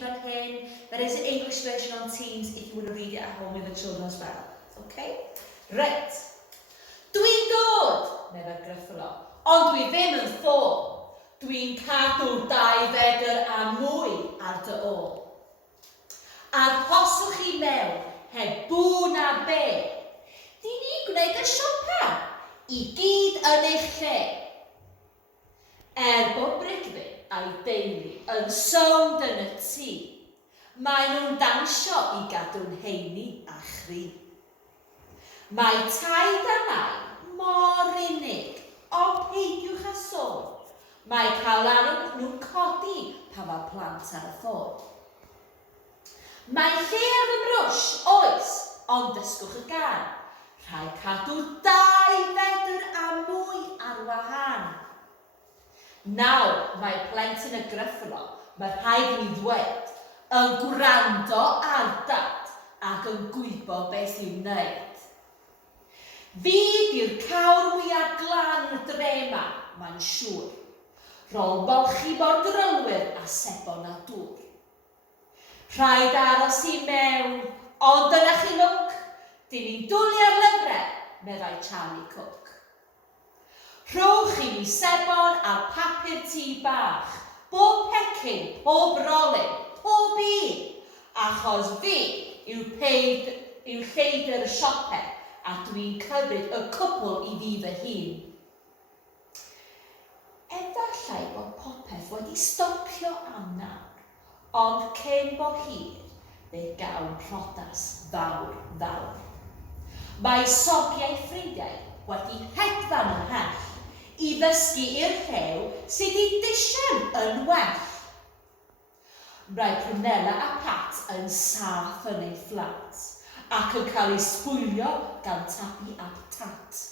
fan hyn. There is an English version on Teams if you want to read it at home with the children as well. Okay? Right. Dwi'n dod, medda'r Gruffalo, ond dwi ddim yn ffôl. Dwi'n cadw 2 fedr a mwy ar dy ôl. A'r poswch chi mewn, heb bw na be. Di ni gwneud y siopa, i gyd yn eich lle. Bod Brigfi a'i deulu yn sownd yn y tŷ, mae nhw'n dansio i gadw'n heini a chri. Mae taid a nai mor unig, o peidiwch a sôn. Mae cael arwm nhw'n codi pan mae plant ar y ffôn. Mae lle ar y brwsh, oes, ond dysgwch y gan. Rhaid cadw 2 fedr a mwy ar wahân. Nawr, mae plentyn y Gruffalo, mae rhaid i mi ddweud, yn gwrando ar dad ac yn gwybo beth i'w wneud. Fi di'r cawr mwyaf glan y dre yma, mae'n siŵr. Rôl molchi mor drylwyr a sebon a dŵr. Rhaid aros i mewn, ond dyna chi lwc, dim i'n dwlu ar lyfrau, meddai Charlie Cook. Rhowch i mi sebon a'r papur tŷ bach, bob pecyn, pob rolyn, pob un, achos fi yw'r lleidr y siope a dwi'n cymryd y cwbl i fi fy hun. Efallai bod popeth wedi stopio am nawr, ond cyn bo hir, fe gawn prodas fawr fawr. Mae sogiau ffrindiau wedi hedfan yn hell i ddysgu i'r rhew sydd i disian yn well. Mae Prunella a Pat yn saff yn ei fflat ac yn cael ei sbwylio gan Tabi a Tat.